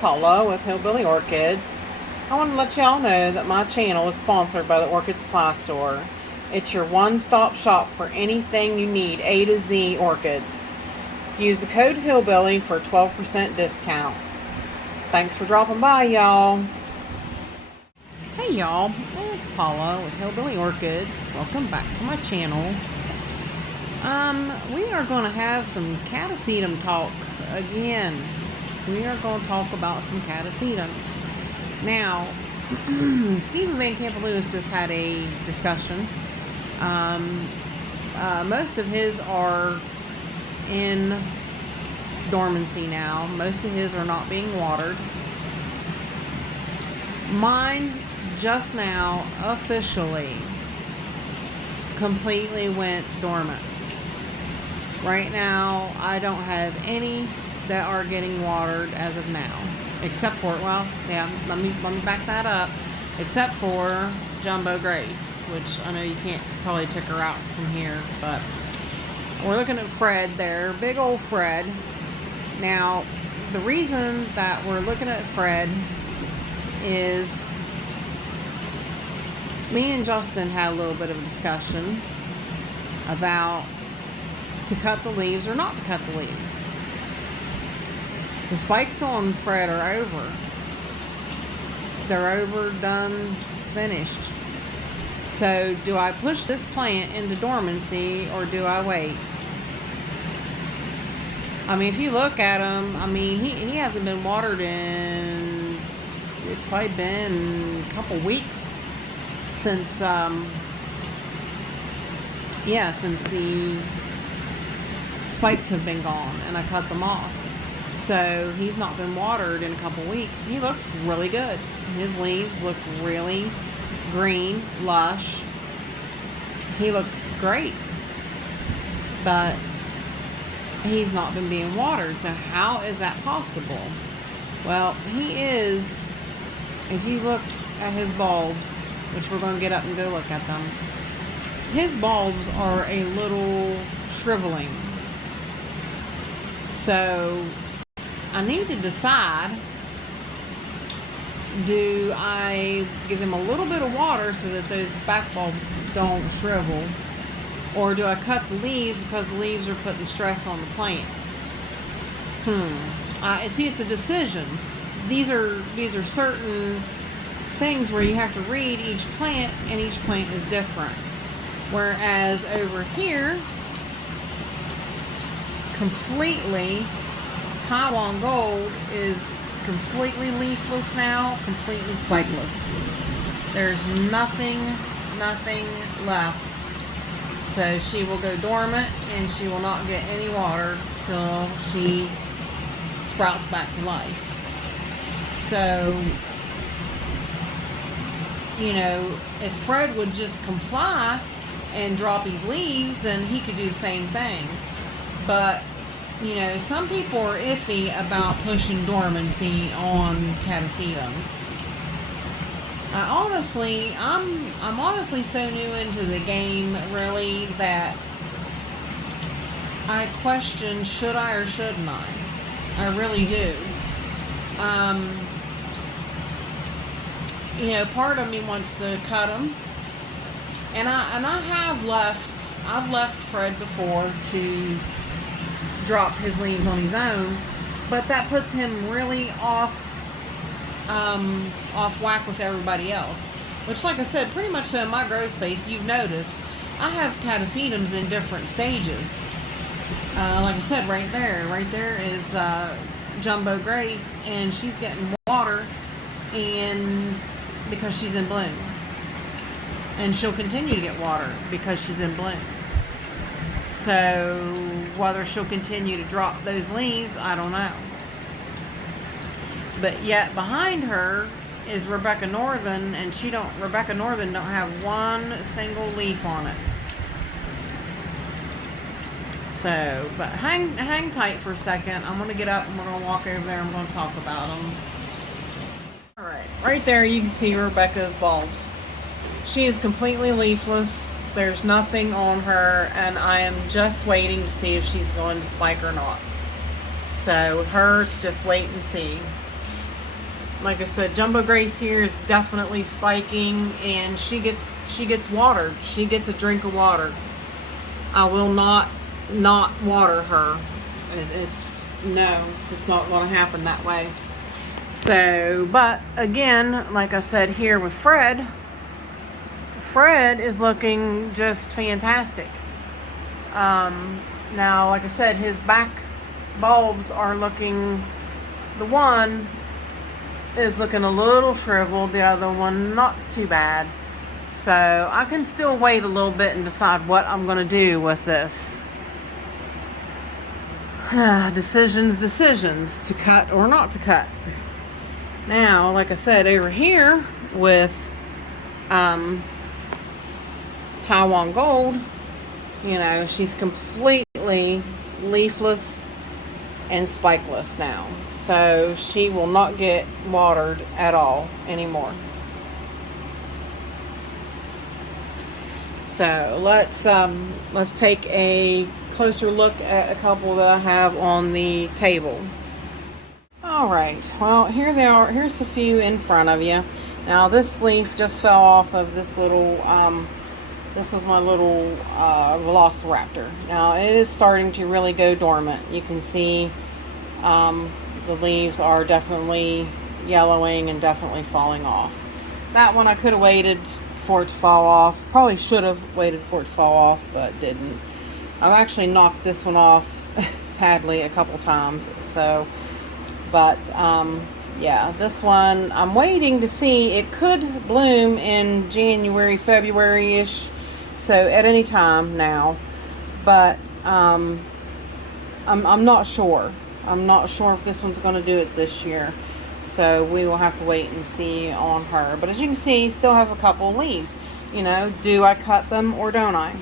Paula with Hillbilly Orchids. I want to let y'all know that my channel is sponsored by the Orchid Supply Store. It's your one-stop shop for anything you need A to Z orchids. Use the code Hillbilly for a 12% discount. Thanks for dropping by, y'all. Hey y'all, it's Paula with Hillbilly Orchids. Welcome back to my channel. We are going to have some Catasetum talk again. We are going to talk about some Catasetums. Now, Stephen Van Camp-Lewis just had a discussion. Most of his are in dormancy now. Most of his are not being watered. Mine just now officially completely went dormant. Right now, I don't have any that are getting watered as of now, except for, well, yeah, let me back that up, except for Jumbo Grace, which I know you can't probably pick her out from here, but we're looking at Fred there, big old Fred. Now, the reason that we're looking at Fred is me and Justin had a little bit of a discussion about to cut the leaves or not to cut the leaves. The spikes on Fred are over. They're over, done, finished. So do I push this plant into dormancy or do I wait? I mean, if you look at him, I mean, he hasn't been watered in, it's probably been a couple weeks since, since the spikes have been gone and I cut them off. So he's not been watered in a couple weeks. He looks really good. His leaves look really green, lush. He looks great. But he's not been being watered. So how is that possible? Well, he is, if you look at his bulbs, which we're going to get up and go look at them, his bulbs are a little shriveling. So I need to decide, do I give him a little bit of water so that those back bulbs don't shrivel, or do I cut the leaves because the leaves are putting stress on the plant? See, it's a decision. These are certain things where you have to read each plant, and each plant is different. Whereas over here, completely, Taiwan Gold is completely leafless now, completely spikeless. There's nothing left. So she will go dormant and she will not get any water till she sprouts back to life. So, you know, if Fred would just comply and drop his leaves, then he could do the same thing. But, you know, some people are iffy about pushing dormancy on Catasetums. I'm honestly so new into the game, really, that I question, should I or shouldn't I? I really do. You know, part of me wants to cut them, and I've left Fred before to drop his leaves on his own, but that puts him really off whack with everybody else, which, like I said, pretty much so in my grow space, you've noticed I have Catasetums in different stages. Like I said, right there is Jumbo Grace, and she's getting water, and because she's in bloom, and she'll continue to get water because she's in bloom. So whether she'll continue to drop those leaves, I don't know. But yet behind her is Rebecca Northern, and Rebecca Northern don't have one single leaf on it. So, but hang tight for a second. I'm going to get up and we're going to walk over there and I'm going to talk about them. Alright, right there you can see Rebecca's bulbs. She is completely leafless. There's nothing on her, and I am just waiting to see if she's going to spike or not. So with her, to just wait and see. like I said, Jumbo Grace here is definitely spiking, and she gets watered. She gets a drink of water. I will not water her. It's just not going to happen that way. So, but again, like I said here with Fred is looking just fantastic. Now, like I said, his back bulbs are looking, the one is looking a little shriveled, the other one not too bad. So I can still wait a little bit and decide what I'm going to do with this. Decisions, to cut or not to cut. Now, like I said, over here with Taiwan Gold, you know, she's completely leafless and spikeless now. So she will not get watered at all anymore. So let's take a closer look at a couple that I have on the table. All right, well, here they are. Here's a few in front of you. Now this leaf just fell off of this little, this was my little Velociraptor. Now it is starting to really go dormant. You can see the leaves are definitely yellowing and definitely falling off. That one I could have waited for it to fall off. Probably should have waited for it to fall off, but didn't. I've actually knocked this one off, sadly, a couple times. So, but yeah, this one I'm waiting to see. It could bloom in January, February-ish, so at any time now. But I'm not sure. I'm not sure if this one's going to do it this year. So we will have to wait and see on her. But as you can see, still have a couple leaves. You know, do I cut them or don't I?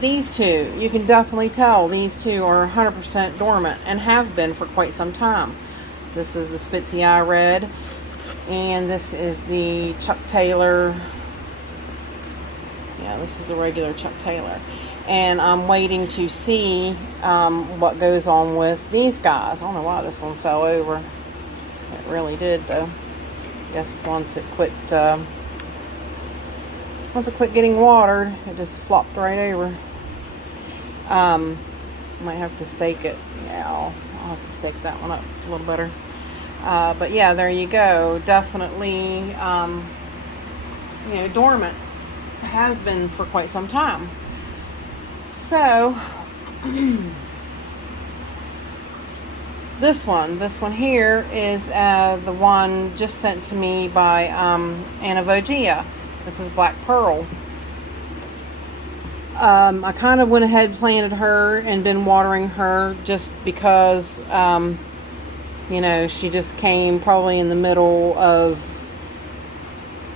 These two, you can definitely tell these two are 100% dormant and have been for quite some time. This is the Spitzy Eye Red, and this is the Chuck Taylor. Yeah, this is the regular Chuck Taylor. And I'm waiting to see what goes on with these guys. I don't know why this one fell over. It really did, though. Guess once it quit getting watered, it just flopped right over. Might have to stake it. Yeah, I'll have to stake that one up a little better. But yeah, there you go. Definitely, you know, dormant. Has been for quite some time. So, this one here is the one just sent to me by Anna Vogia. This is Black Pearl. I kind of went ahead, planted her, and been watering her just because, you know, she just came probably in the middle of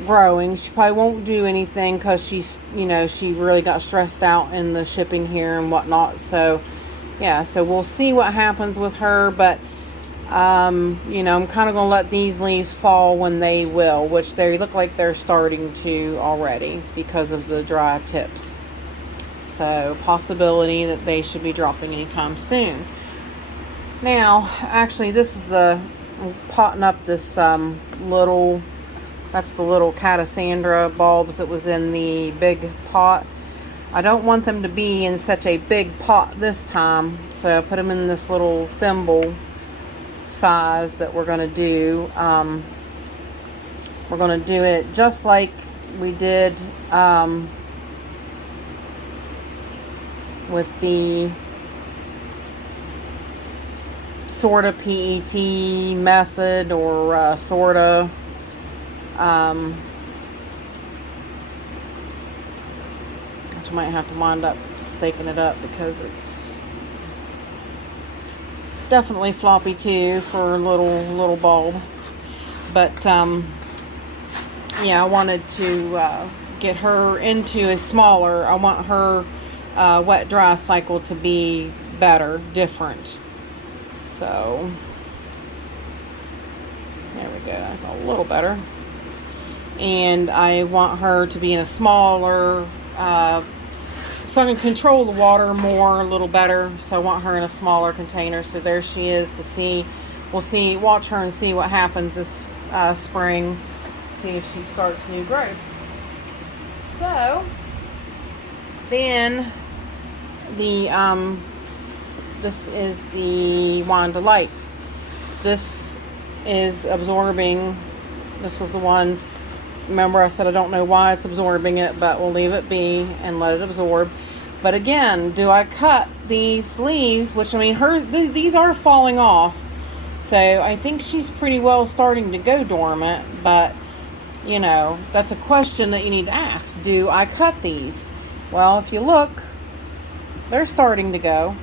growing. She probably won't do anything because she's, you know, she really got stressed out in the shipping here and whatnot. So, yeah, so we'll see what happens with her, but you know, I'm kind of going to let these leaves fall when they will, which they look like they're starting to already because of the dry tips. So, possibility that they should be dropping anytime soon. Now, actually, this is I'm potting up this little, that's the little Catasetum bulbs that was in the big pot. I don't want them to be in such a big pot this time, so I put them in this little thimble size that we're going to do. We're going to do it just like we did with the sorta PET method, or sorta which I might have to wind up staking it up because it's definitely floppy too for a little bulb. But yeah, I wanted to get her into a smaller, I want her wet dry cycle to be better, different. So there we go, that's a little better. And I want her to be in a smaller so I can control the water more, a little better. So I want her in a smaller container. So there she is to see. Watch her and see what happens this spring. See if she starts new growth. So then this is the Wine Delight. This is absorbing. This was the one. Remember, I said I don't know why it's absorbing it, but we'll leave it be and let it absorb. But again, do I cut these leaves? Which, I mean, these are falling off. So I think she's pretty well starting to go dormant. But, you know, that's a question that you need to ask. Do I cut these? Well, if you look, they're starting to go.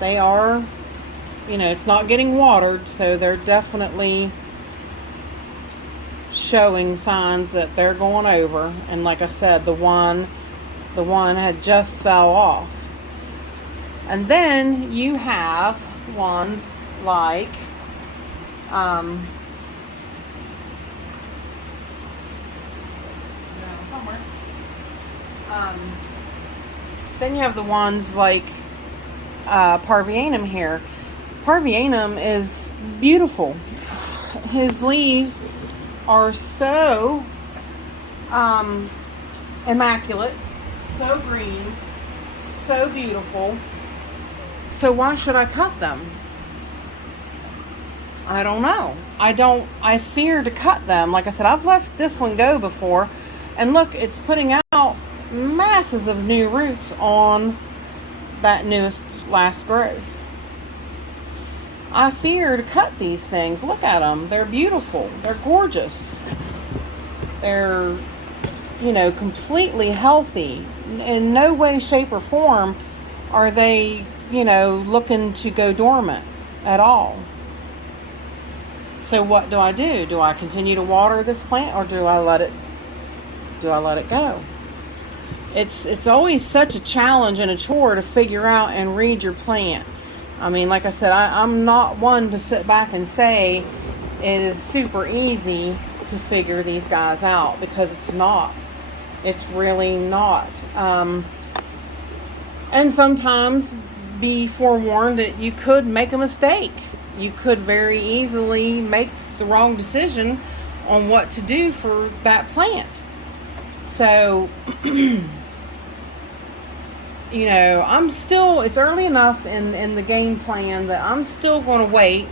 They are, you know, it's not getting watered, so they're definitely showing signs that they're going over. And like I said, the one had just fell off. And then you have ones like then you have the ones like Parvianum here. Parvianum is beautiful. His leaves are so immaculate, so green, so beautiful. So why should I cut them? I don't know. I fear to cut them. Like I said, I've left this one go before, and look, it's putting out masses of new roots on that last growth. I fear to cut these things. Look at them. They're beautiful. They're gorgeous. They're, you know, completely healthy. In no way, shape, or form are they, you know, looking to go dormant at all. So what do I do? Do I continue to water this plant, or do I let it go? It's always such a challenge and a chore to figure out and read your plant. I mean, like I said, I'm not one to sit back and say it is super easy to figure these guys out, because it's not. It's really not. And sometimes be forewarned that you could make a mistake. You could very easily make the wrong decision on what to do for that plant. So, you know, it's early enough in the game plan that I'm still going to wait,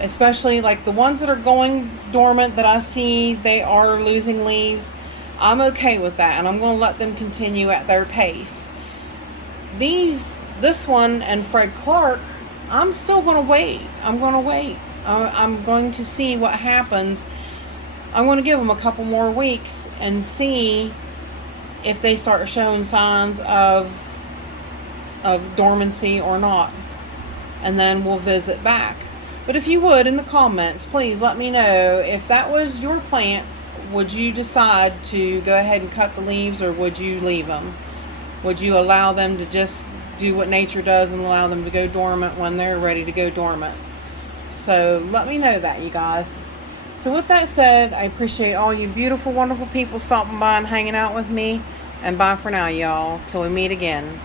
especially like the ones that are going dormant that I see they are losing leaves. I'm okay with that, and I'm going to let them continue at their pace. This one and Fred Clark, I'm still going to wait. I'm going to wait. I'm going to see what happens. I'm going to give them a couple more weeks and see if they start showing signs of dormancy or not. And then we'll visit back. But if you would, in the comments, please let me know if that was your plant. Would you decide to go ahead and cut the leaves, or would you leave them? Would you allow them to just do what nature does and allow them to go dormant when they're ready to go dormant? So let me know that, you guys. So with that said, I appreciate all you beautiful, wonderful people stopping by and hanging out with me. And bye for now, y'all. Till we meet again.